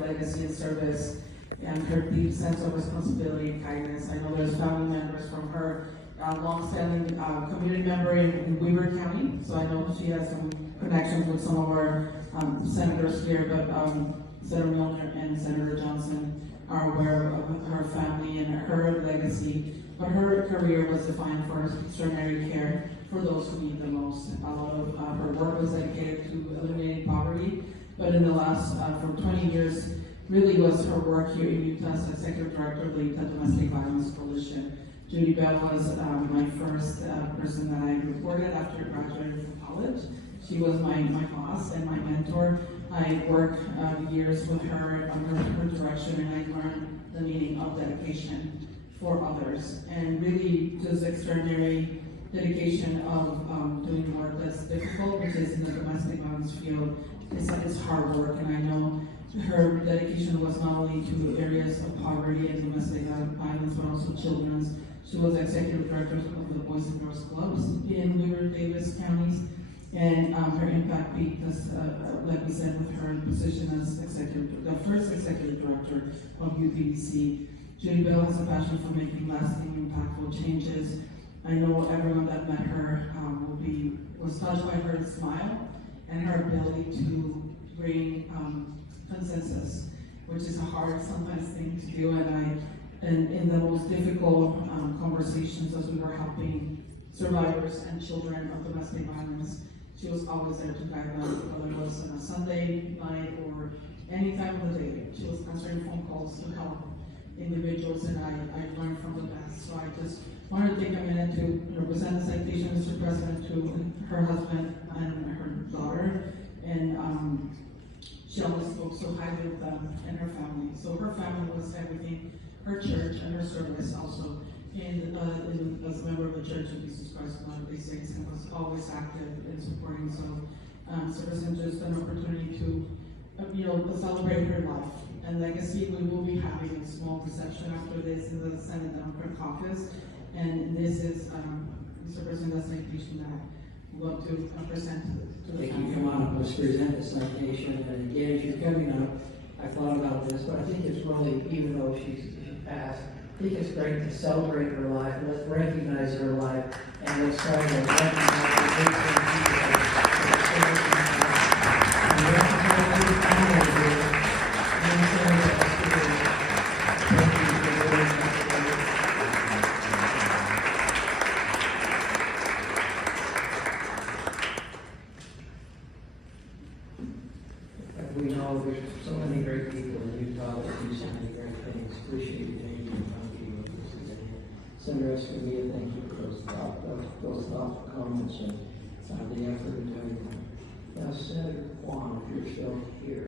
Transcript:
life legacy and service, and her deep sense of responsibility and kindness. I know there's family members from her long-standing community member in Weaver County, so I know she has some connections with some of our senators here, but Senator Milner and Senator Johnson are aware of her family and her legacy. But her career was defined for her extraordinary care for those who need the most. A lot of her work was dedicated to eliminating poverty, but in the last, for 20 years, really was her work here in Utah as Executive Director of the Utah Domestic Violence Coalition. Judy Bell was my first person that I reported after graduating from college. She was my boss and my mentor. I worked years with her under her direction, and I learned the meaning of dedication for others, and really just extraordinary dedication of doing work that's difficult, which is in the domestic violence field. It's hard work, and I know her dedication was not only to areas of poverty and domestic violence, but also children's. She was executive director of the Boys and Girls Clubs in Weaver Davis counties, and her impact peaked as, like we said, with her position as the first executive director of UPBC. Judy Bell has a passion for making lasting, impactful changes. I know everyone that met her was touched by her smile and her ability to bring consensus, which is a hard sometimes thing to do. And in the most difficult conversations, as we were helping survivors and children of domestic violence, she was always there to guide them, whether it was on a Sunday night or any time of the day. She was answering phone calls to help individuals, and I learned from the best. So I just wanted to take a minute to represent the Citation, Mr. President, to her husband and her daughter, and she always spoke so highly of them and her family. So her family was everything, her church and her service also, and as a member of the Church of Jesus Christ of Latter-day Saints, and was always active in supporting. So it was just an opportunity to celebrate her life and legacy. We will be having a small reception after this in the Senate Democrat caucus, and this is Mr. President, the citation that I love to present to the Thank you. Come on up, let's present the citation. And again, as you're coming up, I thought about this, but I think it's really, even though she passed, I think it's great to celebrate her life. Let's recognize her life, and let's try to recognize the good things we know there's so many great people in Utah that do so many great things. Appreciate you taking the time to be with us today. Senator Escamilla, thank you for those thoughtful comments and the effort in doing that. Now, Senator Kwan, if you're still here.